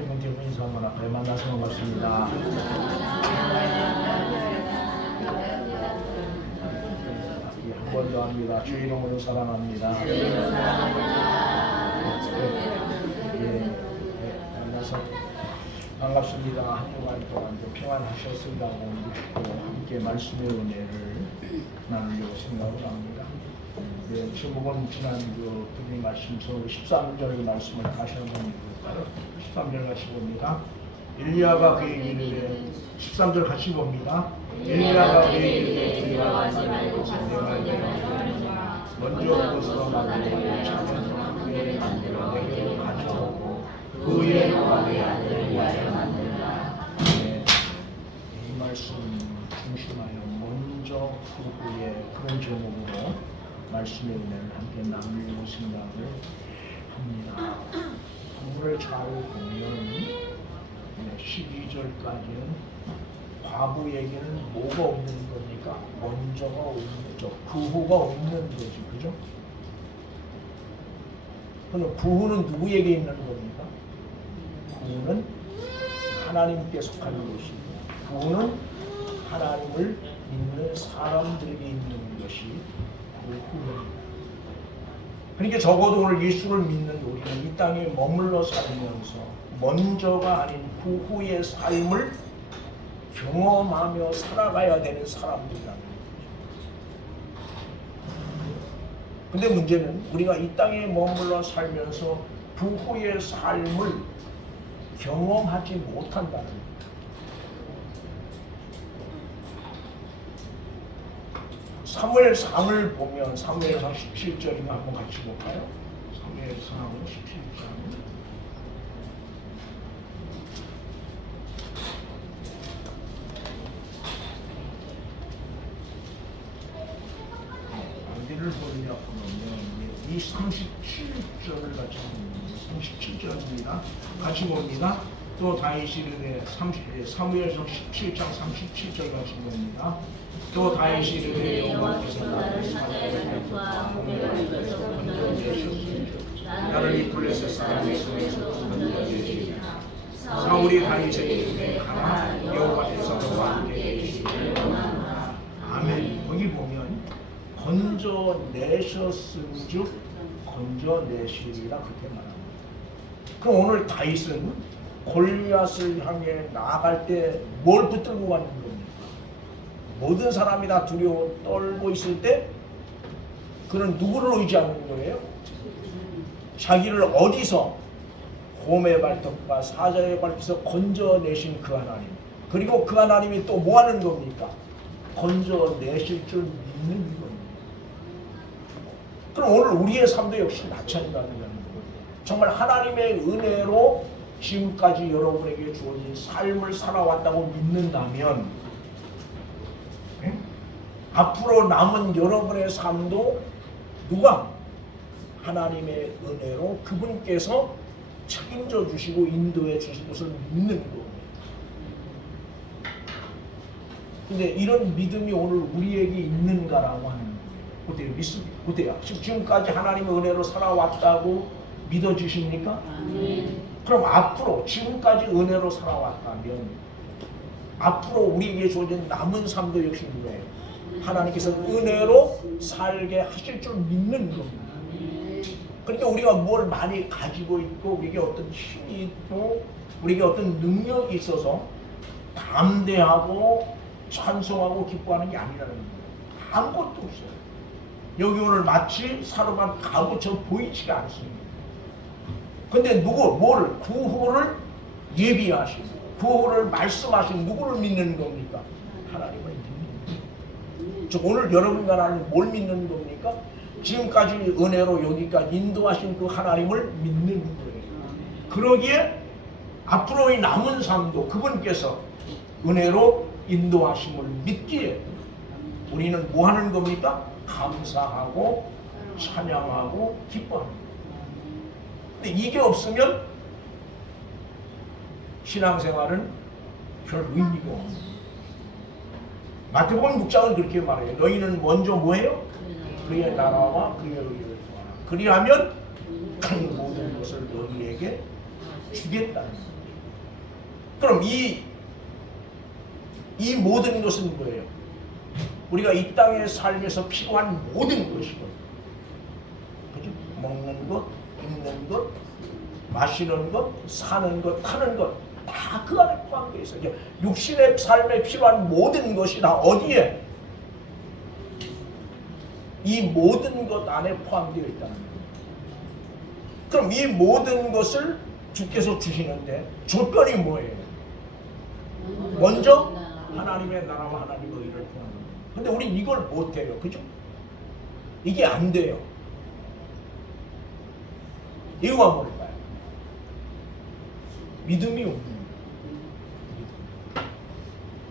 문제부 인사만 앞에 만나서 반갑습니다. 한 번 더 합니다. 주 이름으로 사랑합니다. 만나서 반갑습니다. 한 주간 동안 평안하셨을까고 믿고 함께 말씀의 은혜를 나누려고 생각을 합니다. 제목은 지난주 드린 말씀 서울 13절 말씀을 다시 한번 읽을까요? 13절 같이 봅니다. 엘리야가 그에게 이르되 13절 같이 봅니다. 엘리야가 그에게 이르되 그리와 가지 말고 내가 먼저 벗어 나를 작은 그를 만들어 내게로 가져오고 그 위에 노아의 아들을 위하여 만들라. 이 말씀 중심하여 먼저 후에 그런 제목으로 말씀의 은혜를 함께 나누려고 생각을 합니다. 본문을 잘 보면 12절까지는 과부에게는 뭐가 없는 겁니까? 먼저가 없는 거죠. 부후가 없는 거죠. 그죠? 그럼 부후는 누구에게 있는 겁니까? 부후는 하나님께 속하는 것이고 부후는 하나님을 믿는 사람들에게 있는 것이 부후입니다. 그러니까 적어도 오늘 예수를 믿는 우리는 이 땅에 머물러 살면서 먼저가 아닌 부후의 삶을 경험하며 살아가야 되는 사람들이라는 거죠. 근데 문제는 우리가 이 땅에 머물러 살면서 부후의 삶을 경험하지 못한다는 거예요. 사무엘상을 보면 사무엘상 17절이면 한번 같이 볼까요? 사무엘상 17장. 어디를 보느냐 보면 이 37절을 같이 봅니다. 37절입니다. 같이 봅니다. 또 다윗이 이르되 사무엘상 17장 37절 같이 봅니다. 또 다윗이 이르되 여호와께서 나를 사자의 과 홍해에서 건져내셨으니 나를 이 블레셋 사람의 손에서 건져내시리라. 사울이 다윗에게 이르되 가라 여호와께서 너와 함께 계시기를 원하노라. 아멘. 여기 보면 건져내셨은즉 건져내시리라 그렇게 말합니다. 그럼 오늘 다윗은 골리앗을 향해 나아갈 때 뭘 붙들고 가는 겁니까? 모든 사람이 다 두려워 떨고 있을 때 그는 누구를 의지하는 거예요? 자기를 어디서 곰의 발톱과 사자의 발톱에서 건져내신 그 하나님, 그리고 그 하나님이 또 뭐 하는 겁니까? 건져내실 줄 믿는 겁니다. 그럼 오늘 우리의 삶도 역시 마찬가지라는 거예요. 정말 하나님의 은혜로 지금까지 여러분에게 주어진 삶을 살아왔다고 믿는다면 앞으로 남은 여러분의 삶도 누가? 하나님의 은혜로 그분께서 책임져 주시고 인도해 주실 것을 믿는 겁니다. 근데 이런 믿음이 오늘 우리에게 있는가라고 하는 거예요. 어때요? 믿습니까? 어때요? 지금까지 하나님의 은혜로 살아왔다고 믿어주십니까? 그럼 앞으로 지금까지 은혜로 살아왔다면 앞으로 우리에게 주어진 남은 삶도 역시 뭐예요? 하나님께서 은혜로 살게 하실 줄 믿는 겁니다. 그러니까 우리가 뭘 많이 가지고 있고 우리에게 어떤 힘이 있고 우리에게 어떤 능력이 있어서 담대하고 찬송하고 기뻐하는 게 아니라는 거예요. 아무것도 없어요. 여기 오늘 마치 사로만 가부처럼 보이지가 않습니다. 근데 뭘 구호를 예비하시고 구호를 말씀하신 누구를 믿는 겁니까? 하나님을 믿는 겁니다. 즉 오늘 여러분과 나는 뭘 믿는 겁니까? 지금까지 은혜로 여기까지 인도하신 그 하나님을 믿는 거예요. 그러기에 앞으로의 남은 삶도 그분께서 은혜로 인도하심을 믿기에 우리는 뭐 하는 겁니까? 감사하고 찬양하고 기뻐합니다. 근데 이게 없으면 신앙생활은 별 의미가 없습니다. 마태복음 6장은 그렇게 말해요. 너희는 먼저 뭐해요? 그의 나라와 그의 의를 구하라. 그리하면 모든 것을 너희에게 주겠다는 거예요. 그럼 이 모든 것은 뭐예요? 우리가 이 땅에 살면서 필요한 모든 것이고, 그죠? 먹는 것, 입는 것, 마시는 것, 사는 것, 타는 것, 다 그 안에 포함되어 있어요. 육신의 삶에 필요한 모든 것이 다 어디에? 이 모든 것 안에 포함되어 있다는 거예요. 그럼 이 모든 것을 주께서 주시는데 조건이 뭐예요? 먼저 하나님의 나라와 하나님의 의를 구하는 거예요. 근데 우린 이걸 못해요. 그죠? 이게 안 돼요. 이유가 뭘까요? 믿음이 없는 거예요.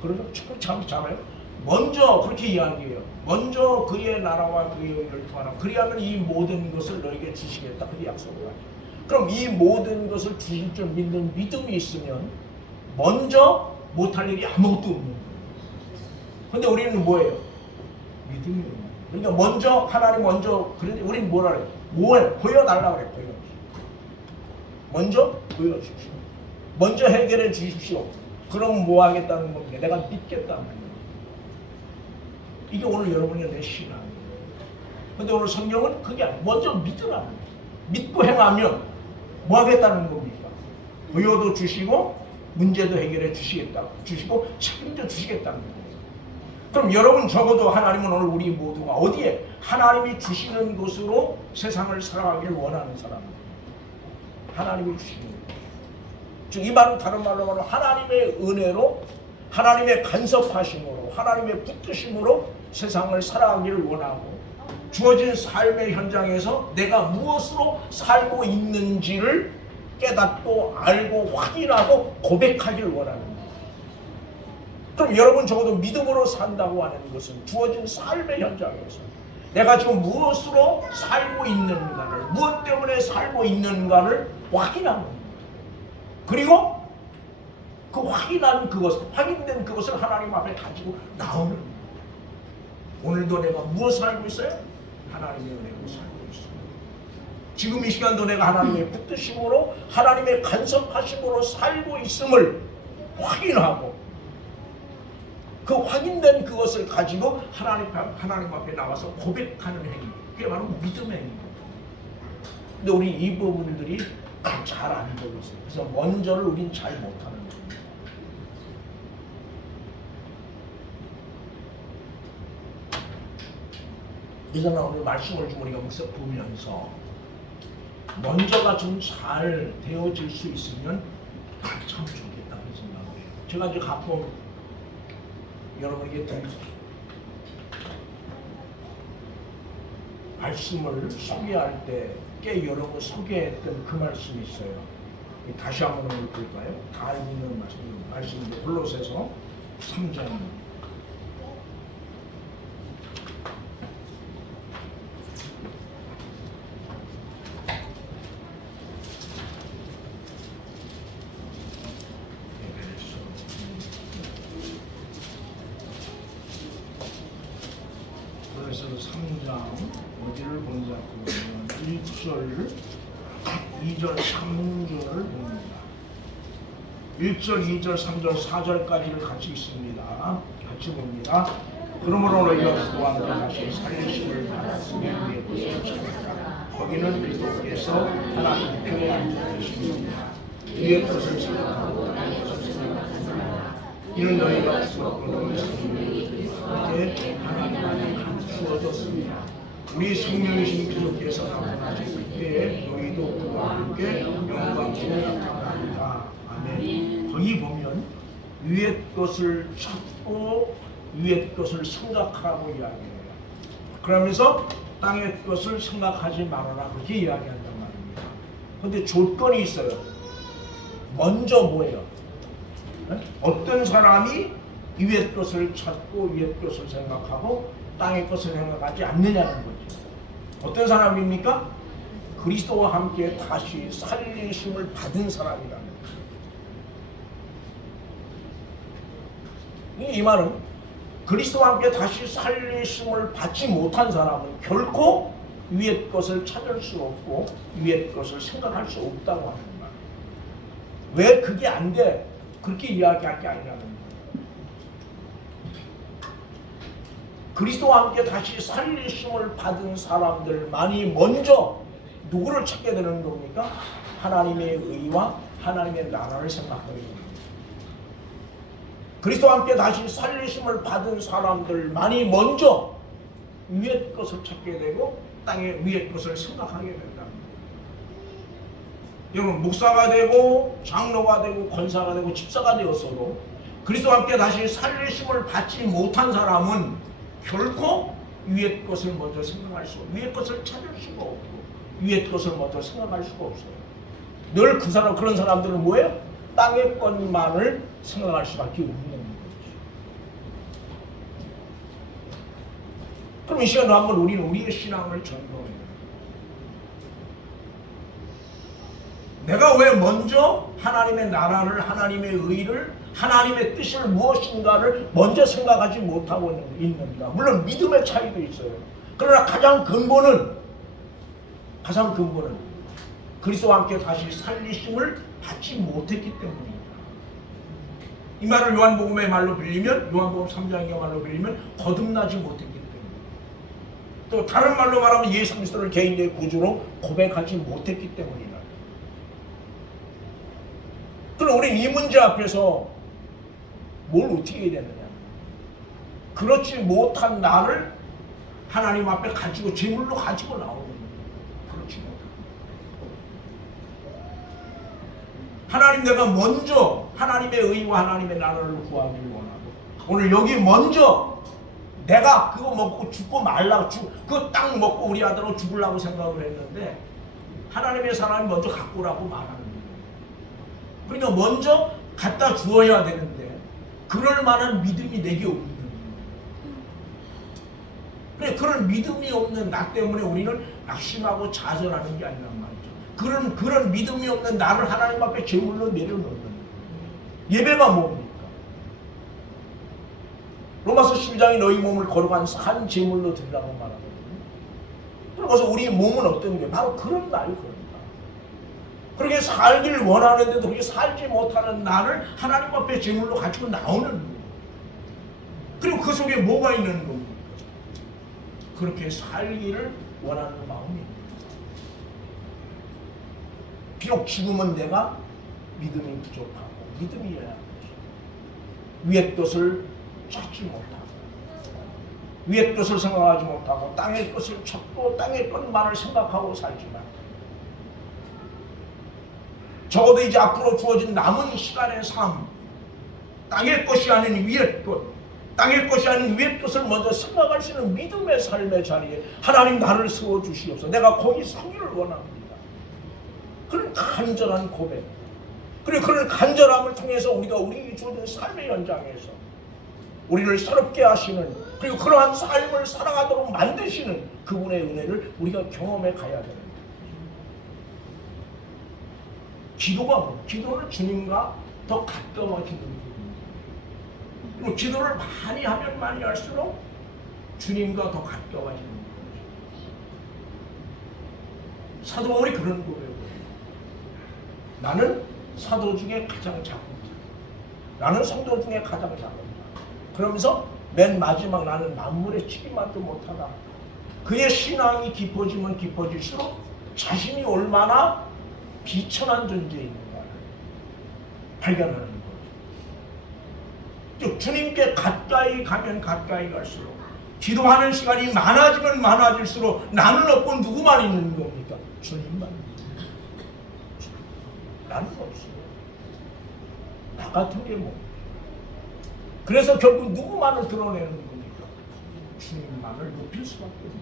그래서 참 잘해요. 먼저 그렇게 이야기해요. 먼저 그의 나라와 그의 의를 구하라. 그리하면 이 모든 것을 너에게 주시겠다. 그렇게 약속을 하죠. 그럼 이 모든 것을 주실 줄 믿는 믿음이 있으면 먼저 못할 일이 아무것도 없는 거예요. 근데 우리는 뭐예요? 믿음이 없는 거예요. 그러니까 먼저 하나님 먼저 그런데 우리는 뭐라 그래요? 뭐예요? 보여달라고 그래요. 먼저 보여주십시오. 먼저 해결해 주십시오. 그럼 뭐 하겠다는 겁니까? 내가 믿겠다는 거예요. 이게 오늘 여러분의 내 신앙이에요. 근데 오늘 성경은 그게 아니에요. 먼저 믿으라는 거예요. 믿고 행하면 뭐 하겠다는 겁니까? 보여도 주시고 문제도 해결해 주시고 책임져 주시겠다는 거예요. 그럼 여러분 적어도 하나님은 오늘 우리 모두가 어디에 하나님이 주시는 것으로 세상을 살아가길 원하는 사람입니다. 하나님이 주시는 것. 즉 이 말은 다른 말로 말하면 하나님의 은혜로 하나님의 간섭하심으로 하나님의 붙드심으로 세상을 살아가기를 원하고 주어진 삶의 현장에서 내가 무엇으로 살고 있는지를 깨닫고 알고 확인하고 고백하기를 원하는 거예요. 그럼 여러분 적어도 믿음으로 산다고 하는 것은 주어진 삶의 현장에서 내가 지금 무엇으로 살고 있는가를 무엇 때문에 살고 있는가를 확인하는 거예요. 그리고 그 확인된 그것을 하나님 앞에 가지고 나오는 거예요. 오늘도 내가 무엇을 알고 있어요? 하나님의 은혜로 살고 있어요. 지금 이 시간도 내가 하나님의 붙드심으로 하나님의 간섭하심으로 살고 있음을 확인하고 그 확인된 그것을 가지고 하나님 앞에 나와서 고백하는 행위. 그게 바로 믿음의 행위입니다. 근데 우리 이 부분들이 잘 안 되고 있어요. 그래서 먼저를 우린 잘 못하는 거예요. 그래서 나 오늘 말씀을 좀 우리가 보면서 먼저가 좀 잘 되어질 수 있으면 참 좋겠다는 생각을 해요. 제가 이제 가끔 여러분에게 말씀을 소개할 때 꽤 여러 번 소개했던 그 말씀이 있어요. 다시 한번 볼까요? 다 알고 있는 말씀인데 골로새서 3장 그래서 3장 어디를 본다고 하면 1절, 2절, 3절을 봅니다. 1절, 2절, 3절, 4절까지를 같이 있습니다. 같이 봅니다. 그러므로 너희가 그와 함께 살리심을 받았으니 위에 것을 찾았다. 거기는 그리스도께서 하나님 편에 앉아 계십니다. 위에 것을 생각하고 땅의 것을 생각하라. 이는 너희가 수없고 너희 성령이 그리스도께 하나님 안에 감추어졌습니다. 우리 성령이신 그리스도께서 나타나실 그때에 너희도 그와 함께 영광으로 나타납니다. 아멘. 거기 보면 위의 것을 찾고 위의 것을 생각하고 이야기해요. 그러면서 땅의 것을 생각하지 말아라 그렇게 이야기한단 말입니다. 그런데 조건이 있어요. 먼저 뭐예요? 어떤 사람이 위의 것을 찾고 위의 것을 생각하고 땅의 것을 생각하지 않느냐는 거죠. 어떤 사람입니까? 그리스도와 함께 다시 살리심을 받은 사람이라는 거죠. 이 말은 그리스도와 함께 다시 살리심을 받지 못한 사람은 결코 위의 것을 찾을 수 없고 위의 것을 생각할 수 없다고 하는 말이에요. 왜 그게 안 돼? 그렇게 이야기할 게 아니라는 거예요. 그리스도와 함께 다시 살리심을 받은 사람들만이 먼저 누구를 찾게 되는 겁니까? 하나님의 의와 하나님의 나라를 생각하게 됩니다. 그리스도와 함께 다시 살리심을 받은 사람들만이 먼저 위의 것을 찾게 되고 땅의 위의 것을 생각하게 된다. 여러분, 목사가 되고 장로가 되고 권사가 되고 집사가 되었어도 그리스도와 함께 다시 살리심을 받지 못한 사람은 결코 위의 것을 먼저 생각할 수 없고 위의 것을 찾을 수가 없고 위의 것을 먼저 생각할 수가 없어요. 늘 그런 사람들은 뭐예요? 땅의 것만을 생각할 수밖에 없는 거죠. 그럼 이 시간에 한번 우리는 우리의 신앙을 점검해요. 내가 왜 먼저 하나님의 나라를, 하나님의 의를, 하나님의 뜻을 무엇인가를 먼저 생각하지 못하고 있는가? 물론 믿음의 차이도 있어요. 그러나 가장 근본은 그리스도와 함께 다시 살리심을 받지 못했기 때문입니다. 이 말을 요한복음의 말로 빌리면, 요한복음 3장의 말로 빌리면 거듭나지 못했기 때문입니다. 또 다른 말로 말하면 예수 그리스도를 개인의 구주로 고백하지 못했기 때문이다. 그럼 우리는 이 문제 앞에서 뭘 어떻게 해야 되느냐? 그렇지 못한 나를 하나님 앞에 가지고 제물로 가지고 나오는 거예요. 그렇지 못한. 하나님, 내가 먼저 하나님의 의와 하나님의 나라를 구하기를 원하고 오늘 여기 먼저 내가 그거 먹고 죽고 말라고 그거 딱 먹고 우리 아들하고 죽으려고 생각을 했는데 하나님의 사람이 먼저 갖고 오라고 말하는 거예요. 그러니까 먼저 갖다 주어야 되는데 그럴 만한 믿음이 내게 없는 거예요. 그래, 그런 믿음이 없는 나 때문에 우리는 낙심하고 좌절하는 게 아니란 말이죠. 그런 믿음이 없는 나를 하나님 앞에 제물로 내려놓는 거예요. 예배가 뭡니까? 로마서 12장에 너희 몸을 거룩한 산 제물로 드리라고 말하거든요. 그래서 우리 몸은 어떤 게 바로 그런 날이 그런 날. 그렇게 살기를 원하는데도 그렇게 살지 못하는 나를 하나님 앞에 제물로 가지고 나오는 거예요. 그리고 그 속에 뭐가 있는 겁니까? 그렇게 살기를 원하는 마음입니다. 비록 지금은 내가 믿음이 부족하고 믿음이 약하고 위의 것을 찾지 못하고 위의 것을 생각하지 못하고 땅의 것을 찾고 땅의 것만을 생각하고 살지만 적어도 이제 앞으로 주어진 남은 시간의 삶, 땅의 것이 아닌 위의 것, 땅의 것이 아닌 위의 것을 먼저 생각할 수 있는 믿음의 삶의 자리에 하나님 나를 세워주시옵소서. 내가 거기 서기를 원합니다. 그런 간절한 고백, 그리고 그런 간절함을 통해서 우리가 우리 주어진 삶의 현장에서 우리를 새롭게 하시는, 그리고 그러한 삶을 살아가도록 만드시는 그분의 은혜를 우리가 경험해 가야 되는 거예요. 기도가 뭐? 기도는 주님과 더 가까워지는 부분입니다. 그리고 기도를 많이 하면 많이 할수록 주님과 더 가까워지는 거예요. 사도 바울이 그런 고백을 해요. 나는 사도 중에 가장 작은 자, 나는 성도 중에 가장 작은 자. 그러면서 맨 마지막 나는 만물의 치기만도 못하다. 그의 신앙이 깊어지면 깊어질수록 자신이 얼마나 비천한 존재인가를 발견하는 거죠. 즉 주님께 가까이 가면 가까이 갈수록, 기도하는 시간이 많아지면 많아질수록 나는 없고 누구만 있는 겁니까? 주님만. 나는 없어요. 나 같은 게 뭐. 그래서 결국 누구만을 드러내는 겁니까? 주님만을 높일 수밖에 없어요.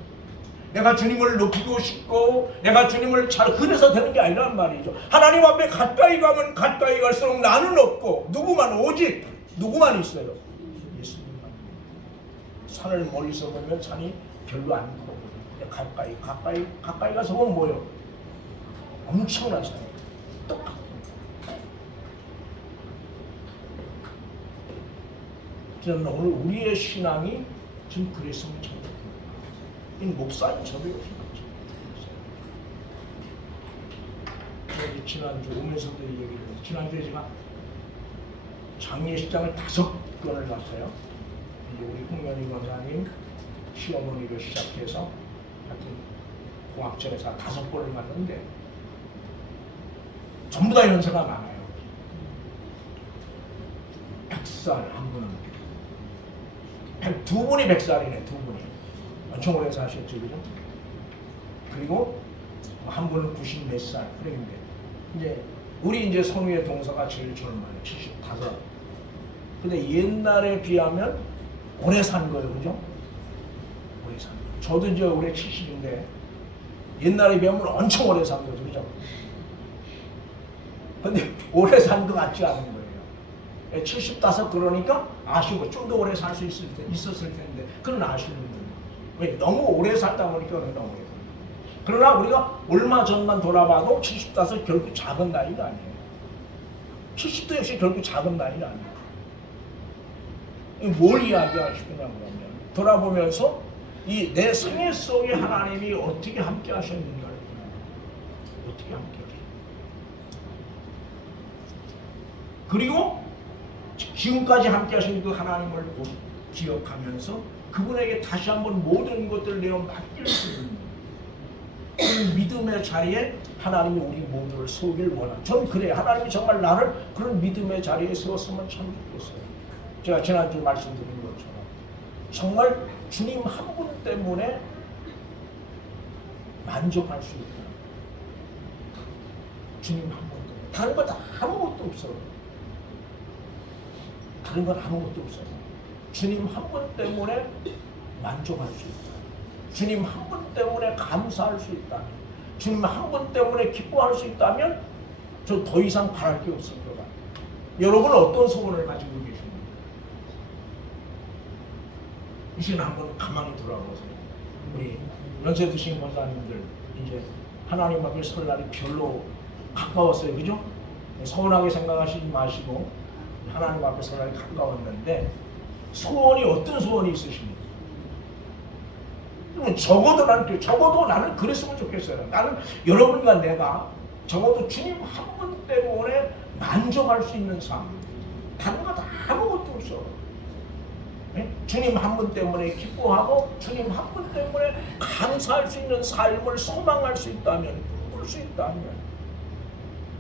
내가 주님을 높이고 싶고 내가 주님을 그래서 되는 게 아니란 말이죠. 하나님 앞에 가까이 가면 가까이 갈수록 나는 없고 오직 누구만 있어요? 예수님만. 산을 멀리서 보면 산이 별로 안 보거든요. 가까이 가서 보면 뭐예요? 엄청난 산이에요. 똑같아요. 저는 오늘 우리의 신앙이 지금 그랬으면 좋겠습니다. 이 목사님 저도 지난주 오면서도 얘기를 했어요. 지난주에 제가 장례식장을 5건을 갔어요. 이제 우리 홍면희 권사님 시어머니를 시작해서 하여튼 공학전에서 5건을 갔는데 전부 다 연세가 많아요. 100살 한 분은. 두 분이 100살이네, 두 분이. 엄청 오래 사셨죠, 그죠? 그리고 한 분은 90 몇 살. 그런데 이제 우리 이제 선우의 동서가 제일 젊어요. 75. 근데 옛날에 비하면 오래 산 거예요, 그죠? 오래 산 거예요. 저도 이제 올해 70인데 옛날에 비하면 엄청 오래 산 거죠, 그죠? 근데 오래 산 것 같지 않은 거예요. 75 그러니까 아쉬워. 좀 더 오래 살 수 있었을 텐데 그건 아쉬운 거예요. 왜? 너무 오래 살다 보니까 너무 오래 살다. 그러나 우리가 얼마 전만 돌아봐도 75 결국 작은 나이가 아니에요. 70도 역시 결국 작은 나이가 아니에요. 뭘 이야기하시느냐 그러면 돌아보면서 이 내 생애 속에 하나님이 어떻게 함께 하셨는가를 어떻게 함께 하셨는가. 그리고 지금까지 함께 하신 그 하나님을 기억하면서 그분에게 다시 한번 모든 것들을 내어 맡길 수 있는 그 믿음의 자리에 하나님이 우리 모두를 세우길 원합니다. 전 그래요. 하나님이 정말 나를 그런 믿음의 자리에 세웠으면 참 좋겠어요. 제가 지난주 말씀드린 것처럼 정말 주님 한 분 때문에 만족할 수 있다. 주님 한 분 때문에. 다른 건 아무것도 없어요. 다른 건 아무것도 없어요. 주님 한 분 때문에 만족할 수 있다. 주님 한 분 때문에 감사할 수 있다면, 주님 한 분 때문에 기뻐할 수 있다면 저 더 이상 바랄 게 없을 것 같아요. 여러분은 어떤 소원을 가지고 계십니까? 이 시간 한번 가만히 돌아보세요. 우리 연세 드신 권사님들 이제 하나님 앞에 설 날이 별로 가까웠어요. 그죠? 서운하게 생각하시지 마시고 하나님 앞에 설 날이 가까웠는데 소원이 어떤 소원이 있으십니까? 적어도 나는 그랬으면 좋겠어요. 나는 여러분과 내가 적어도 주님 한 분 때문에 만족할 수 있는 삶. 다른 거 다 아무것도 없어. 네? 주님 한 분 때문에 기뻐하고 주님 한 분 때문에 감사할 수 있는 삶을 소망할 수 있다면, 꿀 수 있다면,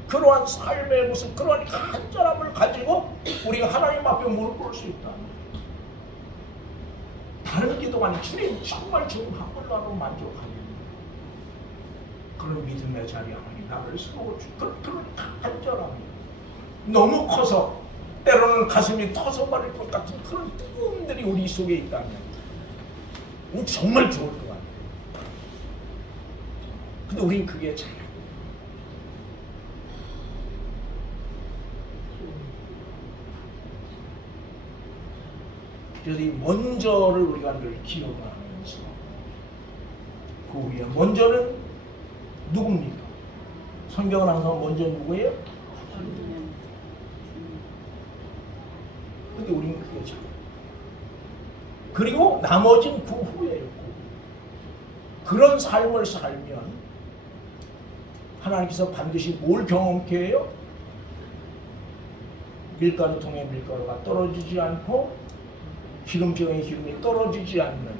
그러한 삶의 모습, 그러한 간절함을 가지고 우리가 하나님 앞에 무릎 꿇을 수 있다면, 다른 기도가 아닌 주님 정말 주님 한 분만으로 만족하는 그런 믿음의 자리 하나님 나를 세워주고 그런 간절함이 너무 커서 때로는 가슴이 터져버릴 것 같은 그런 뜨거움들이 우리 속에 있다면 정말 좋을 것 같아요. 근데 우린 그게 잘 그래서 이 먼저를 우리가 늘 기억을 하면서 그 후에 먼저는 누굽니까? 성경은 항상 먼저 누구예요? 근데 우리는 그게 잘 그리고 나머지는 그 후에요. 그런 삶을 살면 하나님께서 반드시 뭘 경험케 해요? 밀가루통에 밀가루가 떨어지지 않고 기름병에 기름이 떨어지지 않는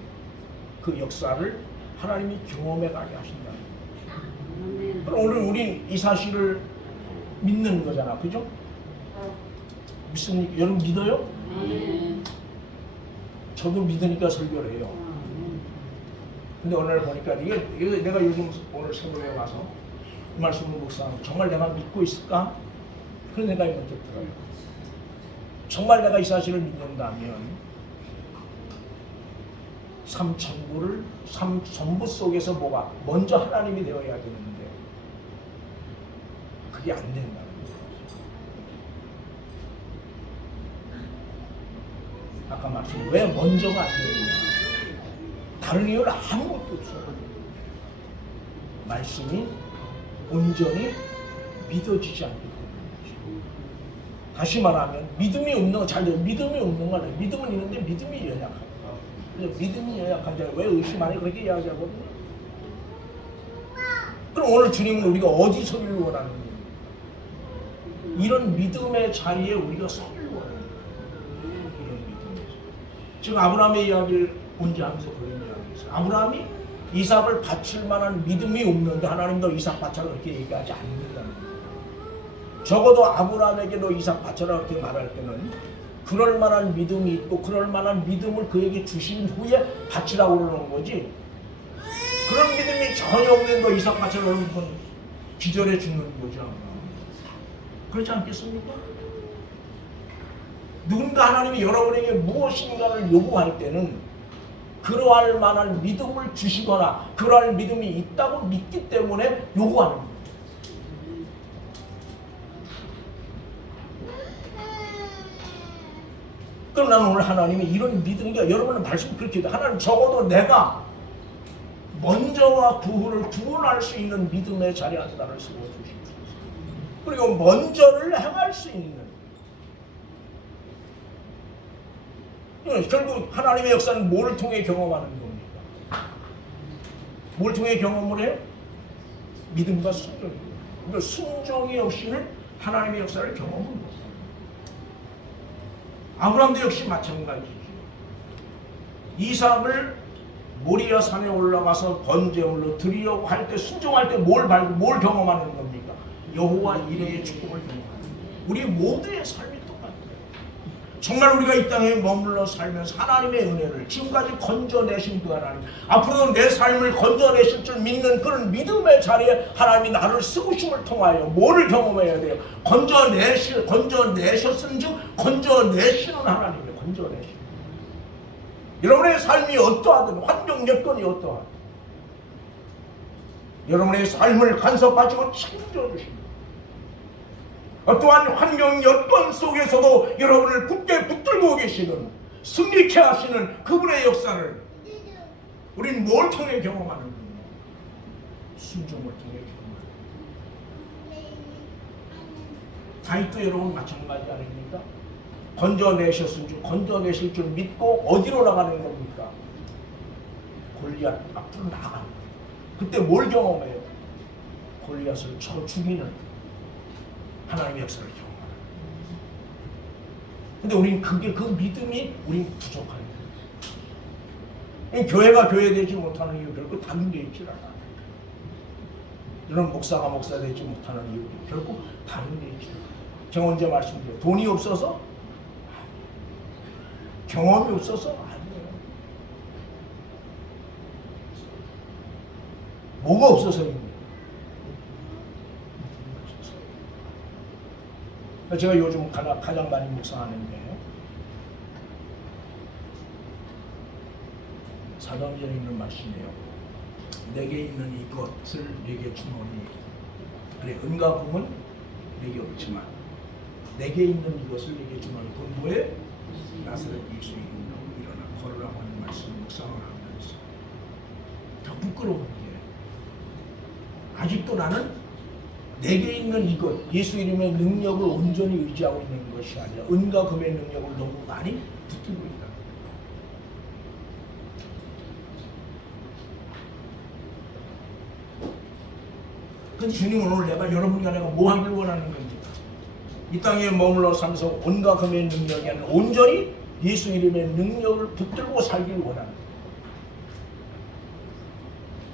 그 역사를 하나님이 경험해 가게 하신다. 그럼 오늘 우리 이 사실을 믿는 거잖아, 그죠? 믿습니까? 여러분 믿어요? 저도 믿으니까 설교를 해요. 근데 오늘 보니까 이게 내가 요즘 오늘 새벽에 와서 이 말씀을 묵상하고 정말 내가 믿고 있을까? 그런 생각이 문득 들어요. 정말 내가 이 사실을 믿는다면 삶 전부 속에서 뭐가 먼저 하나님이 되어야 되는데 그게 안 된다는 거예요. 아까 말씀 왜 먼저가 안 되느냐? 다른 이유는 아무것도 없어요. 말씀이 온전히 믿어지지 않기 때문이죠. 다시 말하면 믿음이 없는 건 믿음이 없는 건 아니에요. 믿음은 있는데 믿음이 연약해요. 믿음이 연약한 자를 왜 의심하냐 그렇게 이야기하거든요. 그럼 오늘 주님은 우리가 어디 서기를 원하는 거예요? 이런 믿음의 자리에 우리가 서기를 원해요. 지금 아브라함의 이야기를 언제 하면서 그런 이야기를 했어요. 아브라함이 이삭을 바칠 만한 믿음이 없는데 하나님도 이삭 바쳐라 그렇게 얘기하지 않는다는 거예요. 적어도 아브라함에게 너 이삭 바쳐라 그렇게 말할 때는 그럴 만한 믿음이 있고 그럴 만한 믿음을 그에게 주신 후에 바치라고 그러는 거지, 그런 믿음이 전혀 없는 너 이삭 바쳐라 그러는 건 기절해 죽는 거죠. 그렇지 않겠습니까? 누군가 하나님이 여러분에게 무엇인가를 요구할 때는 그러할 만한 믿음을 주시거나 그러할 믿음이 있다고 믿기 때문에 요구하는 거예요. 그럼 나는 오늘 하나님이 이런 믿음과 여러분은 말씀 그렇게 해도 하나님 적어도 내가 먼저와 그 후를 구분할 수 있는 믿음의 자리에 나를 세워주십시오. 그리고 먼저를 행할 수 있는, 결국 하나님의 역사는 뭘 통해 경험하는 겁니까? 뭘 통해 경험을 해요? 믿음과 순종이에요. 그러니까 순종이 없이는 하나님의 역사를 경험을 못합니다. 아브라함도 역시 마찬가지죠. 이삭을 모리아 산에 올라가서 번제물로 드리려고 할 때, 순종할 때 뭘 경험하는 겁니까? 여호와 이레의 축복을 경험하는 거예요. 우리 모두의 삶이 똑같아요. 정말 우리가 이 땅에 머물러 살면서 하나님의 은혜를 지금까지 건져내신 그 하나님, 앞으로도 내 삶을 건져내실 줄 믿는 그런 믿음의 자리에 하나님이 나를 쓰으심을 통하여 뭐를 경험해야 돼요? 건져내셨은 즉 건져내시는 하나님이에요. 건져내시는. 여러분의 삶이 어떠하든 환경 여건이 어떠하든 여러분의 삶을 간섭하시고 책임져주십니다. 어떠한 환경 여건 속에서도 여러분을 굳게 붙들고 계시는, 승리케 하시는 그분의 역사를 우리는 뭘 통해 경험하는 거예요? 순종을 통해 경험하는 거예요. 다윗도 여러분 마찬가지 아닙니까? 건져내실 줄 믿고 어디로 나가는 겁니까? 골리앗 앞으로 나가는 거예요. 그때 뭘 경험해요? 골리앗을 쳐 죽이는 하나님의 역사를 경험하는 거예요. 근데 우리는 그 믿음이 우린 부족한 거예요. 교회가 교회되지 못하는 이유 결코 다른 데 있질 않아요. 이런 목사가 목사 되지 못하는 이유 결코 다른 데 있질 않아요. 제가 언제 말씀드려요? 돈이 없어서? 경험이 없어서? 아니에요. 뭐가 없어서입니까? 제가 요즘 가장 많이 묵상하는 게 사도행전에 있는 말씀이에요. 내게 있는 이것을 내게 주노니, 그래 은과 금은 내게 없지만 내게 있는 이것을 내게 주노니, 그건 뭐예요? 나사렛 예수 이름으로 일어나 걸으라고 하는 말씀을 묵상을 하면서 더 부끄러운 게, 아직도 나는 내게 있는 이것, 예수 이름의 능력을 온전히 의지하고 있는 것이 아니라 은과 금의 능력을 너무 많이 붙들고 있다. 그런데 주님은 오늘 여러분과 내가 뭐 하길 원하는 겁니까? 이 땅에 머물러 살면서 온과 금의 능력이 아니라 온전히 예수 이름의 능력을 붙들고 살기를 원하는 거예요.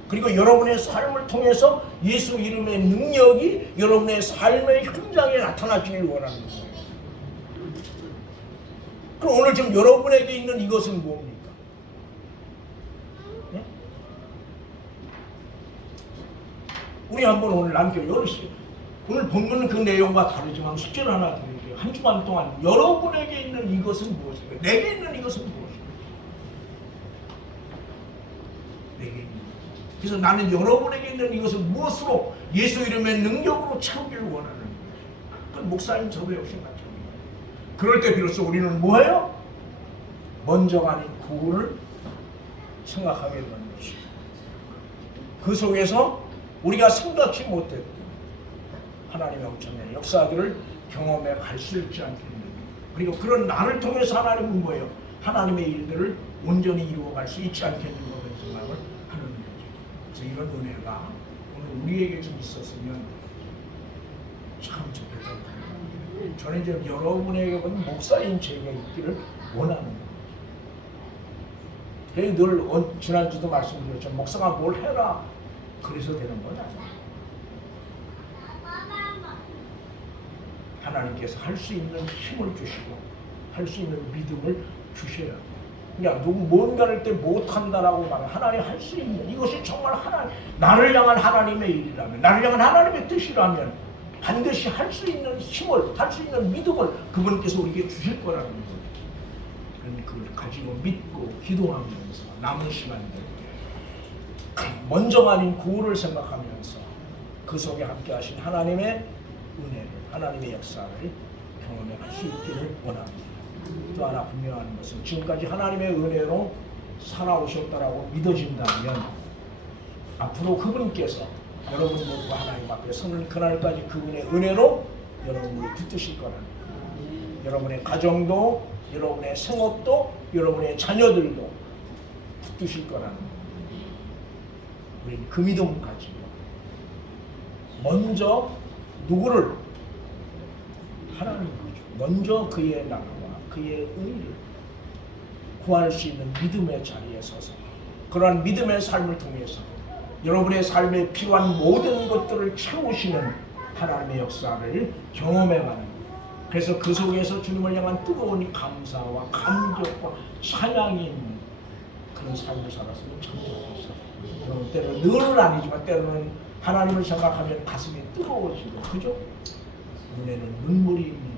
그리고 여러분의 삶을 통해서 예수 이름의 능력이 여러분의 삶의 현장에 나타나기를 원하는 거예요. 그럼 오늘 지금 여러분에게 있는 이것은 뭡니까? 네? 우리 한번 오늘 남겨요. 오늘 본문은 그 내용과 다르지만 숙제를 하나 드릴게요. 한 주간 동안 여러분에게 있는 이것은 무엇인가? 내게 있는 이것은 무엇인가? 내게 있는 것. 그래서 나는 여러분에게 있는 이것을 무엇으로 예수 이름의 능력으로 채우기를 원하는 거예요. 그건 목사님 저도 역시 마찬가지예요. 그럴 때 비로소 우리는 뭐예요? 먼저가 아닌 구원을 생각하게 되는 것이에요. 그 속에서 우리가 생각지 못했던 하나님의 엄청난 역사들을 경험해 갈 수 있지 않겠느냐. 그리고 그런 나를 통해서 하나님은 뭐예요? 하나님의 일들을 온전히 이루어갈 수 있지 않겠는가 그런 생각을 하는 거죠. 그래서 이런 은혜가 오늘 우리에게 좀 있었으면 참 좋겠다고 생각합니다. 저는 이제 여러분에게 목사인 제가 있기를 원하는 거예요. 늘 지난주도 말씀드렸죠. 목사가 뭘 해라 그래서 되는 건 아니에요. 하나님께서 할 수 있는 힘을 주시고 할 수 있는 믿음을 주셔야 돼요. 그냥 누구 뭔가를 때 못한다라고 말하면 하나님 할 수 있는 이것이 정말 나를 향한 하나님의 일이라면 나를 향한 하나님의 뜻이라면 반드시 할 수 있는 힘을 할 수 있는 믿음을 그분께서 우리에게 주실 거라는 거예요. 그걸 가지고 믿고 기도하면서 남은 시간들 먼저 말인 구호를 생각하면서 그 속에 함께 하신 하나님의 은혜를 하나님의 역사를 경험해 갈 수 있기를 원합니다. 또 하나 분명한 것은 지금까지 하나님의 은혜로 살아오셨다라고 믿어진다면 앞으로 그분께서 여러분 모두가 하나님 앞에 서는 그날까지 그분의 은혜로 여러분을 붙드실 거라는 거예요. 여러분의 가정도 여러분의 생업도 여러분의 자녀들도 붙드실 거라는 거예요. 우리는 그 믿음 가지고 먼저 누구를 하나님을 먼저 그의 나라와 그의 의를 구할 수 있는 믿음의 자리에 서서 그러한 믿음의 삶을 통해서 여러분의 삶에 필요한 모든 것들을 채우시는 하나님의 역사를 경험해가는 그래서 그 속에서 주님을 향한 뜨거운 감사와 감격과 찬양이 있는 그런 삶을 살았으면 참 좋겠어요. 때로는 늘은 아니지만 때로는 하나님을 생각하면 가슴이 뜨거워지고 그죠? 눈에는 눈물이 있는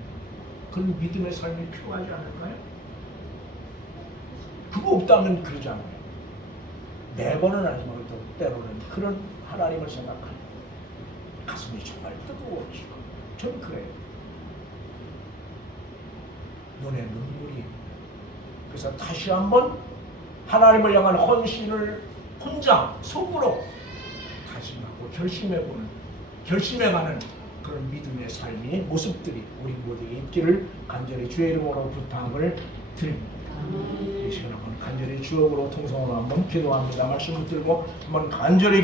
그런 믿음의 삶이 필요하지 않을까요? 그거 없다면 그러지 않아요. 매번은 아니지만 때로는 그런 하나님을 생각하면 가슴이 정말 뜨거워지고 저는 그래요. 눈에 눈물이 그래서 다시 한번 하나님을 향한 헌신을 혼자 속으로 다짐하고 결심해가는 그런 믿음의 삶의 모습들이 우리 모두에게 있기를 간절히 주의 이름으로 부탁을 드립니다. 이 시간 한번 간절히 주역으로 통성으로 한번 기도합니다. 말씀을 들고 한번 간절히